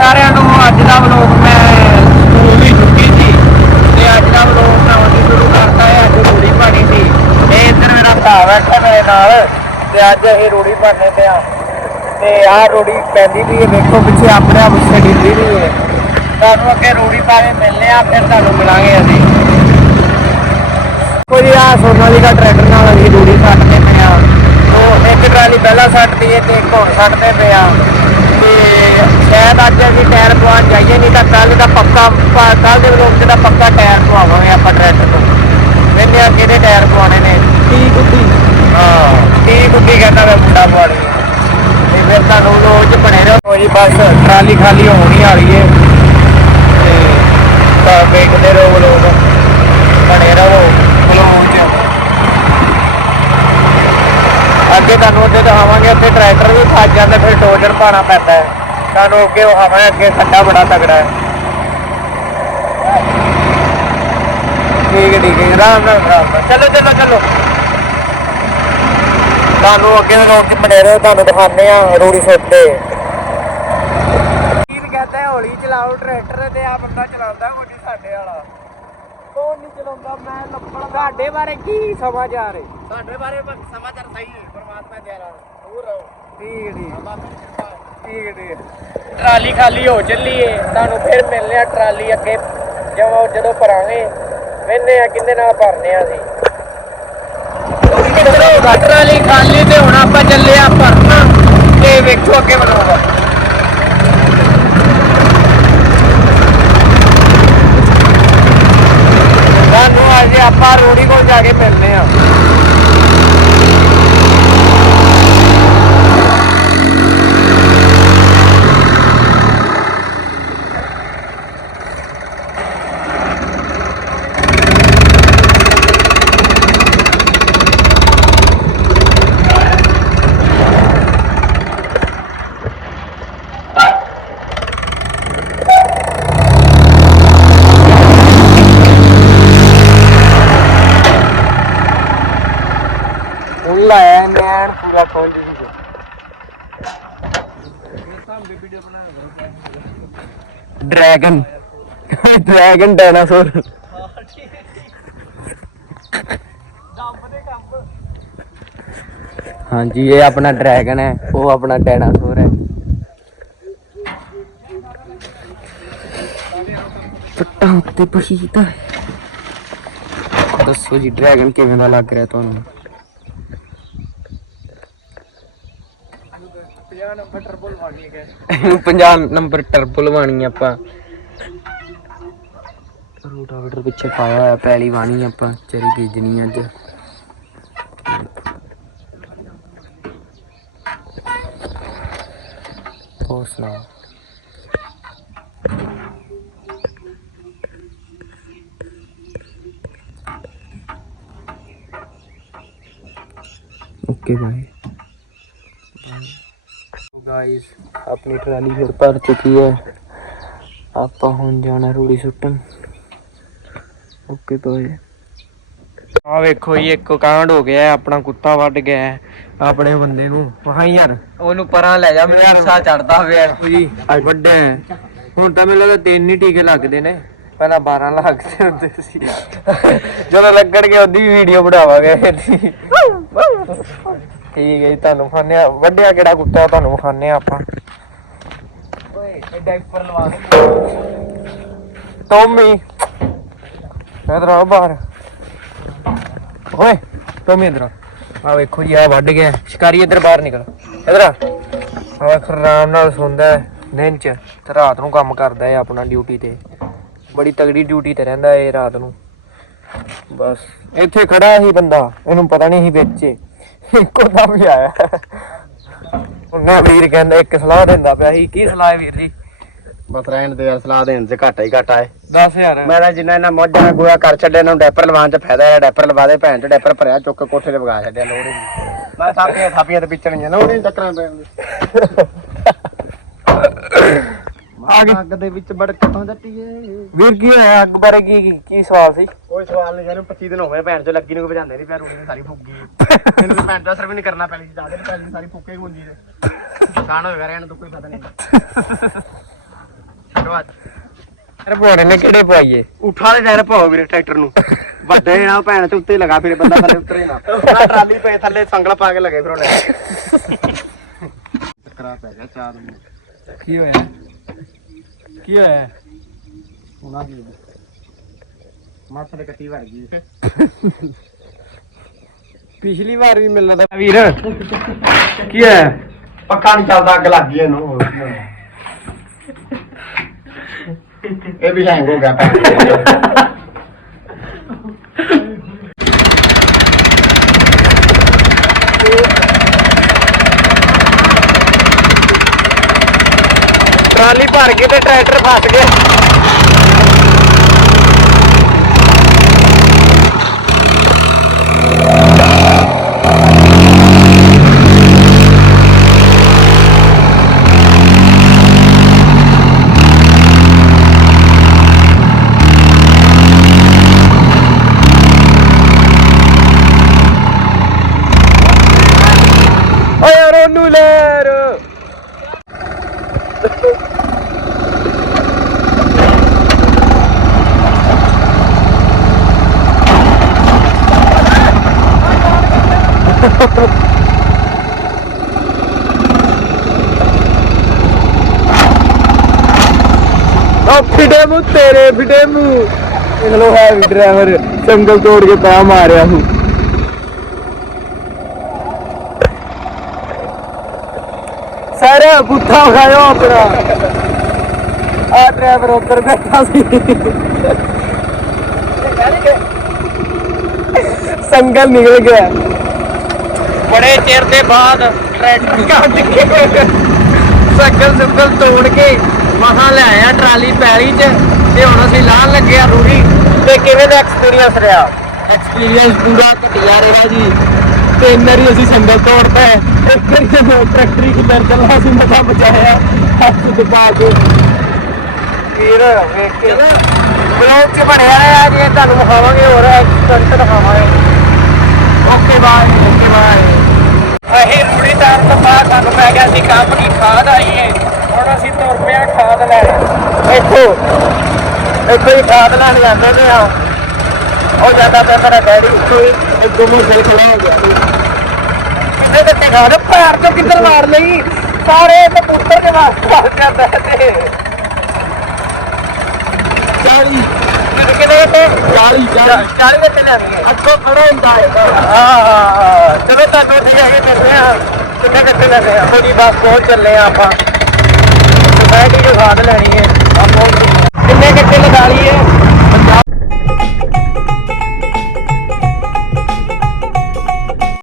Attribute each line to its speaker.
Speaker 1: ਸਾਰਿਆਂ ਨੂੰ ਅੱਜ ਦਾ ਵਲੋਗ ਮੈਂ ਸਕੂਲ ਦੀ ਛੁੱਟੀ ਸੀ ਤੇ ਅੱਜ ਦਾ ਵਲੋਗ ਮੈਂ ਅੱਜ ਸ਼ੁਰੂ ਕਰਤਾ ਹੈ, ਅੱਜ ਰੂੜੀ ਪਾਣੀ ਸੀ। ਇਹ ਇੱਧਰ ਮੇਰਾ ਭਰਾ ਬੈਠਾ ਮੇਰੇ ਨਾਲ ਤੇ ਅੱਜ ਅਸੀਂ ਰੂੜੀ ਪਾਣੇ ਤੇ ਆ ਤੇ ਆਹ ਰੂੜੀ ਪੈਂਦੀ ਵੀ ਹੈ, ਵੇਖੋ ਪਿੱਛੇ ਆਪਣੇ ਆਪ ਉੱਤੇ ਡਿੱਗੀ ਵੀ ਹੈ। ਤੁਹਾਨੂੰ ਅੱਗੇ ਰੂੜੀ ਪਾ ਕੇ ਮਿਲਨੇ ਆ ਫਿਰ ਤੁਹਾਨੂੰ ਮਿਲਾਂਗੇ ਅਸੀਂ। ਕੋਈ ਆ ਸੋਨਾਲੀਕਾ ਟਰੈਕਟਰ ਨਾਲ ਅਸੀਂ ਰੂੜੀ ਕੱਟਦੇ ਪਏ ਆ ਉਹ ਇੱਕ ਟਰਾਲੀ ਪਹਿਲਾਂ ਸੱਟਦੀ ਹੈ ਤੇ ਇੱਕ ਹੋਰ ਸੱਟਦੇ ਪਏ ਆ ਤੇ ਸ਼ਾਇਦ ਅੱਜ ਅਸੀਂ ਟਾਇਰ ਪਵਾਉਣ ਜਾਈਏ ਨਹੀਂ ਤਾਂ ਕੱਲ ਦਾ ਪੱਕਾ ਕੱਲ ਦੇ ਵਲੋਗ 'ਚ ਤਾਂ ਪੱਕਾ ਟਾਇਰ ਪਵਾਵਾਂਗੇ ਆਪਾਂ ਟਰੈਕਟਰ ਤੋਂ ਵੇਖਦੇ ਆ ਕਿਹਦੇ ਟਾਇਰ ਪਵਾਉਣੇ ਨੇ ਟੀ ਗੁੱਡੀ ਹਾਂ ਟੀ ਗੁੱਡੀ ਕਹਿੰਦਾ ਮੈਂ ਮੁੰਡਾ ਪਵਾਉਣੀ ਹੈ ਤੇ ਫਿਰ ਤੁਹਾਨੂੰ ਵਲੋਗ 'ਚ ਬਣੇ ਰਹੋ ਜੀ ਬਸ ਟਰਾਲੀ ਖਾਲੀ ਹੋਣ ਹੀ ਵਾਲੀ ਹੈ ਤੇ ਤਾਂ ਵੇਖਦੇ ਰਹੋ ਵਲੋਗ ਬਣੇ ਰਹੋ। ਵਲੋਗ 'ਚ ਅੱਗੇ ਤੁਹਾਨੂੰ ਉੱਥੇ ਦਿਖਾਵਾਂਗੇ ਉੱਥੇ ਟਰੈਕਟਰ ਵੀ ਫਸ ਜਾਂਦੇ ਫਿਰ ਟੋਜਨ ਪਾਣਾ ਪੈਂਦਾ ਹੈ ਤੁਹਾਨੂੰ ਅੱਗੇ ਵਿਖਾਵਾਂਗੇ ਅੱਗੇ ਖੱਡਾ ਬੜਾ ਤਗੜਾ ਹੈ ਠੀਕ ਹੈ ਠੀਕ ਹੈ ਆਰਾਮ ਨਾਲ ਆਰਾਮ ਨਾਲ। ਚਲੋ ਚਲੋ ਚਲੋ। ਤੁਹਾਨੂੰ ਅੱਗੇ ਰੋਕ ਕੇ ਬਣੇ ਰਹੋ ਤੁਹਾਨੂੰ ਦਿਖਾਉਂਦੇ ਆ ਰੋੜੀ ਸੁੱਟਦੇ ਕੀ ਕਹਿੰਦਾ ਹੌਲੀ ਚਲਾਓ ਟਰੈਕਟਰ ਤੇ ਆ ਬੰਦਾ ਚਲਾਉਂਦਾ ਗੱਡੀ ਸਾਡੇ ਵਾਲਾ। ਕੌਣ ਨਹੀਂ ਚਲਾਉਂਦਾ ਮੈਂ ਲੱਭਣ ਤੁਹਾਡੇ ਬਾਰੇ ਕੀ ਸਮਾਚਾਰ ਹੈ
Speaker 2: ਸਾਡੇ ਬਾਰੇ ਸਮਾਚਾਰ ਸਹੀ ਹੈ ਪਰਮਾਤਮਾ ਦੇ ਨਾਲ। ਦੂਰ ਰਹੋ।
Speaker 1: ਠੀਕ ਠੀਕ। ਠੀਕ ਠੀਕ। ਟਰਾਲੀ ਖਾਲੀ ਹੋ ਚੱਲੀ ਏ। ਤੁਹਾਨੂੰ ਫਿਰ ਮਿਲਨੇ ਆ ਟਰਾਲੀ ਅੱਗੇ। ਜਦੋਂ ਜਦੋਂ ਭਰਾਂਗੇ। ਵੇਨੇ ਆ ਕਿੰਨੇ ਨਾਲ ਭਰਨੇ ਆ ਅਸੀਂ। ਟਰਾਲੀ ਖਾਲੀ ਤੇ ਹੁਣ ਆਪਾਂ ਚੱਲੇ ਆ ਭਰਨਾ। ਤੇ ਵੇਖੋ ਅੱਗੇ ਬਣਾਉਗਾ ਤੁਹਾਨੂੰ ਅੱਜ ਆਪਾਂ ਰੋੜੀ ਕੋਲ ਜਾ ਕੇ ਮਿਲਨੇ ਆ ਹੁਣ ਲਾਇਆ ਨੈਣ ਜੀ ਡਰੈਗਨ। Dragon dinosaur. ਹਾਂਜੀ, ਇਹ ਆਪਣਾ ਡਰੈਗਨ ਹੈ, ਉਹ ਆਪਣਾ ਡਾਇਨਾਸੌਰ ਹੈ। ਪੱਟਾਂ ਉੱਤੇ ਪਸ਼ੀਤਾ ਦੱਸੋ ਜੀ, ਡਰੈਗਨ ਕਿਵੇਂ ਦਾ ਲੱਗ ਰਿਹਾ ਤੁਹਾਨੂੰ 50 ਨੰਬਰ ਟਰਬੋ ਲਵਾਣੀ ਹੈ 50 ਨੰਬਰ ਟਰਬੋ ਲਵਾਣੀ ਆਪਾਂ। ਰੂਟਾਵੇਟਰ ਪਿੱਛੇ ਪਾਇਆ ਹੋਇਆ, ਪੈਲੀ ਵਾਣੀ ਆਪਾਂ, ਚਰੀ ਬੀਜਣੀ ਅੱਜ। ਹੋਰ ਸੁਣਾਓ? Okay bye. ਗਾਇਸ ਆਪਣੀ ਟਰਾਲੀ ਫਿਰ ਭਰ ਚੁੱਕੀ ਹੈ। ਆਪਾਂ ਹੁਣ ਜਾਣਾ ਰੂੜੀ ਸੁੱਟਣ। ਓਕੇ ਬਾਏ ਆ ਵੇਖੋ ਜੀ ਇੱਕ ਕਾਂਡ ਹੋ ਗਿਆ ਆਪਣਾ ਕੁੱਤਾ ਵੱਢ ਗਿਆ ਆਪਣੇ ਬੰਦੇ ਨੂੰ। ਵਾਹ ਯਾਰ ਉਹਨੂੰ ਪਰਾਂ ਲੈ ਜਾ ਮੈਨੂੰ ਗੁੱਸਾ ਚੜਦਾ ਪਿਆ। ਜੀ ਵੱਡਾ ਹੁਣ ਤਾਂ ਮੈਨੂੰ ਲੱਗਦਾ ਤਿੰਨ ਹੀ ਟੀਕੇ ਲੱਗਦੇ ਨੇ। ਪਹਿਲਾਂ 12 ਲੱਗਦੇ ਹੁੰਦੇ ਸੀ। ਜਦੋਂ ਲੱਗਣਗੇ ਉਹਦੀ ਵੀਡੀਓ ਬਣਾਵਾਂਗੇ। ਠੀਕ ਹੈ ਜੀ ਤੁਹਾਨੂੰ ਖਾਣਿਆ ਵੱਡਿਆ ਕਿਹੜਾ ਕੁੱਤਾ ਤੁਹਾਨੂੰ ਖਾਣੇ ਆਪਾਂ। ਓਏ ਇਹ ਡਾਈਪਰ ਲਵਾ ਟੋਮੀ। ਇਧਰ ਆ ਬਾਹਰ। ਓਏ ਟੋਮੀ ਇਧਰ ਆ ਵੇਖੋ ਜੀ ਆ ਵੱਢ ਗਿਆ। ਸ਼ਿਕਾਰੀ ਇਧਰ ਬਾਹਰ ਨਿਕਲ। ਇਧਰ ਆ। ਆ ਆਰਾਮ ਨਾਲ ਸੌਂਦਾ ਦਿਨ ਚ। ਤੇ ਰਾਤ ਨੂੰ ਕੰਮ ਕਰਦਾ ਹੈ ਆਪਣਾ ਡਿਊਟੀ ਤੇ। ਬੜੀ ਤਗੜੀ ਡਿਊਟੀ ਤੇ ਰਹਿੰਦਾ ਹੈ ਰਾਤ ਨੂੰ। ਬਸ ਇੱਥੇ ਖੜਾ ਸੀ ਬੰਦਾ। ਇਹਨੂੰ ਪਤਾ ਨਹੀਂ ਸੀ ਵਿੱਚ ਇੱਕੋ ਦਮ ਹੀ ਆਇਆ। ਉਹਨੇ ਵੀਰ ਕਹਿੰਦਾ ਇੱਕ ਸਲਾਹ ਦਿੰਦਾ ਪਿਆ ਸੀ। ਕੀ ਸਲਾਹ ਹੈ ਵੀਰ ਜੀ?
Speaker 2: ਬਸ ਰਹਿਣ ਦੇ ਯਾਰ ਸਲਾਹ ਦੇਣ ਚ ਘਾਟਾ ਹੀ ਘਾਟਾ ਹੈ।
Speaker 1: 10000
Speaker 2: ਮੈਂ ਤਾਂ ਜਿੰਨਾ ਇਹਨਾਂ ਮੋਜਾਂ ਨਾਲ ਗੋਆ ਕਰ ਛੱਡਿਆ ਇਹਨਾਂ ਨੂੰ ਡੈਪਰ ਲਵਾਉਣ ਚ ਫਾਇਦਾ ਹੈ। ਡੈਪਰ ਲਵਾ ਦੇ ਭੈਣ ਚ ਡੈਪਰ ਭਰਿਆ ਚੁੱਕ ਕੇ ਕੋਠੇ ਤੇ ਵਗਾ ਛੱਡਿਆ ਲੋੜ ਹੀ ਨਹੀਂ ਮੈਂ ਥਾਪੀਆਂ ਥਾਪੀਆਂ ਤੇ ਪਿੱਛਣੀਆਂ ਲੋੜ ਹੀ ਨਹੀਂ ਚੱਕਰਾਂ ਪੈਣ ਦੀ।
Speaker 1: ਆ ਗਈ।
Speaker 2: ਅੱਗ ਦੇ ਵਿੱਚ ਬੜਕਤਾਂ ਜੱਟੀਏ।
Speaker 1: ਵੀਰ ਕੀ ਹੋਇਆ? ਅੱਗ ਬਾਰੇ ਕੀ ਕੀ- ਕੀ ਸਵਾਲ ਸੀ?
Speaker 2: ਕੋਈ ਸਵਾਲ ਨਹੀਂ ਜਾਨੂੰ 25 ਦਿਨ ਹੋ ਗਏ ਭੈਣ ਚ ਲੱਗੀ ਨੂੰ ਭਜਾਉਂਦੇ ਨਹੀਂ ਪਿਆ ਰੂੜੀ ਨੇ ਸਾਰੀ ਫੁੱਕ ਗਈ। ਇਹਨੂੰ ਤਾਂ ਭੈਣ ਦਾ ਅਸਰ ਵੀ ਨਹੀਂ ਕਰਨਾ ਪੈਣੀ ਜ਼ਿਆਦਾ ਪੈਣੀ ਸਾਰੀ ਫੁੱਕੇ ਗੁੰਜੀ ਦੇ ਨੁਕਸਾਨ ਹੋਏਗਾ ਰਹਿਣ ਤੋਂ ਕੋਈ ਪਤਾ ਨਹੀਂ। ਛੱਡਵਾ
Speaker 1: ਰਪੋੜੇ ਨੇ ਕਿਹੜੇ ਪਵਾਈਏ?
Speaker 2: ਉਠਾ ਵਾਲੇ ਟਾਇਰ ਪਾਓ ਵੀਰੇ ਟਰੈਕਟਰ ਨੂੰ। ਵੱਡੇ ਨਾ ਭੈਣ ਤੇ ਉੱਤੇ ਲਗਾ ਫਿਰ ਬੰਦਾ ਥੱਲੇ ਉਤਰੇ ਨਾ। ਆਹ ਟਰਾਲੀ ਪਏ ਥੱਲੇ ਸੰਗਲ ਪਾ ਕੇ ਲਗੇ ਫਿਰ ਉਹਨੇ। ਟਕਰਾ ਪੈ ਗਿਆ ਚਾਰ ਨੂੰ।
Speaker 1: ਕੀ ਹੋਇਆ? ਕੀ ਹੋਇਆ?
Speaker 2: ਉਹਨਾਂ ਦੀ ਮਾਥਾ ਦੇ ਕੱਟੀ ਵੜ ਗਈ।
Speaker 1: ਪਿਛਲੀ ਵਾਰ ਵੀ ਮਿਲਦਾ ਵੀਰ। ਕੀ ਹੋਇਆ?
Speaker 2: ਪੱਖਾ ਨਹੀਂ ਚੱਲਦਾ ਅੱਗ ਲੱਗ ਗਈ ਇਹਨੂੰ। ਇਹ ਵੀ ਹੈਂਗ ਹੋ ਗਿਆ
Speaker 1: ਟਰਾਲੀ ਭਰ ਗਈ ਤੇ ਟਰੈਕਟਰ ਫਸ ਗਿਆ ਓ ਯਾਰ ਉਹਨੂੰ ਲੈ ਯਾਰ ਓ ਫਿਡੇ ਮੂੰਹ, ਤੇਰੇ ਫਿਡੇ ਮੂੰਹ। ਇਹ ਲੋ ਹੈ ਡਰਾਈਵਰ ਸੰਗਲ ਤੋੜ ਕੇ ਪਾ ਮਾਰਿਆ ਹੂੰ। ਸਾਰਾ ਬੁੱਠਾ ਖਾਇਓ ਆਪਣਾ। ਆ ਡਰਾਈਵਰ ਉੱਪਰ ਬੈਠਾ ਸੀ। ਸੰਗਲ ਨਿਕਲ ਗਿਆ। ਬੜੇ ਚਿਰ ਦੇ ਬਾਅਦ ਟਰੈਕਟਰ ਕੱਢ ਕੇ ਸੰਗਲ ਸੰਗਲ ਤੋੜ ਕੇ ਮਹਾਂ ਲੈ ਆਇਆ ਟਰਾਲੀ ਪੈਲੀ 'ਚ ਤੇ ਹੁਣ ਅਸੀਂ ਲਾਣ ਲੱਗੇ ਆ ਰੂੜੀ ਤੇ ਕਿਵੇਂ ਦਾ ਐਕਸਪੀਰੀਅੰਸ ਰਿਹਾ? ਐਕਸਪੀਰੀਅੰਸ ਪੂਰਾ ਘਟਿਆ ਰਿਹਾ ਜੀ। ਤਿੰਨ ਵਾਰੀ ਅਸੀਂ ਸੰਗਲ ਤੋੜਦਾ ਹੈ। ਇੱਕ ਵਾਰੀ ਜਦੋਂ ਟਰੈਕਟਰੀ ਕਿੱਧਰ ਚੱਲਾ ਸੀ ਮਜ਼ਾ ਬਚਾਇਆ। ਹੱਥ ਦਬਾ ਕੇ। ਵੀਰ ਵੇਖ ਕੇ। ਬਲੌਗ 'ਚ ਬਣਿਆ ਆ ਜੀ ਤੁਹਾਨੂੰ ਵਿਖਾਵਾਂਗੇ ਹੋਰ ਐਕਸਪੀਰੀਅੰਸ ਦਿਖਾਵਾਂਗੇ ਓਕੇ ਬਾਏ ਓਕੇ ਬਾਏ ਅਸੀਂ ਰੂੜੀ ਤਾਰ ਤੋਂ ਬਾਅਦ ਸਾਨੂੰ ਪੈ ਗਿਆ ਸੀ ਕੰਮ ਦੀ ਖਾਦ ਆਈ ਹੈ ਹੁਣ ਅਸੀਂ ਤੁਰ ਪਿਆ ਖਾਦ ਲੈਣ ਇੱਥੋਂ ਹੀ ਖਾਦ ਲੈਣ ਜਾਂਦੇ ਨੇ ਆ। ਉਹ ਜਾਂਦਾ ਪਿਆ ਮੇਰਾ ਡੈਡੀ ਇੱਥੋਂ ਇੱਕ ਦੋ ਮੋਟਰ ਖੜਾ ਹੋ ਗਿਆ ਕਿੰਨੇ ਤੇ ਖਾਦ ਪੈਰ ਤੋਂ ਕਿੱਧਰ ਮਾਰ ਲਈ? ਸਾਰੇ ਕਬੂਤਰ ਦੇ ਮਾਰ ਮਾਰ ਜਾਂਦਾ ਤੇ 40 ਕਿਹਦੇ ਤੇ 40 40 ਦੇ ਤੇ ਲੈਣੀ ਅੱਗੋਂ ਖੜਾ ਹੁੰਦਾ ਹੈ। ਹਾਂ ਚਲੋ ਉੱਥੇ ਜਾ ਕੇ ਮਿਲਦੇ ਆ। ਕਿੰਨੇ ਕਿੱਥੇ ਲੈਣੇ ਆ? ਕੋਈ ਬਸ ਪਹੁੰਚ ਚੱਲੇ ਆ ਆਪਾਂ। ਸੋਸਾਇਟੀ ਤੋਂ ਖਾਦ ਲੈਣੀ ਹੈ। ਕਿੰਨੇ ਕਿੱਥੇ ਲਗਾ ਲਈਏ?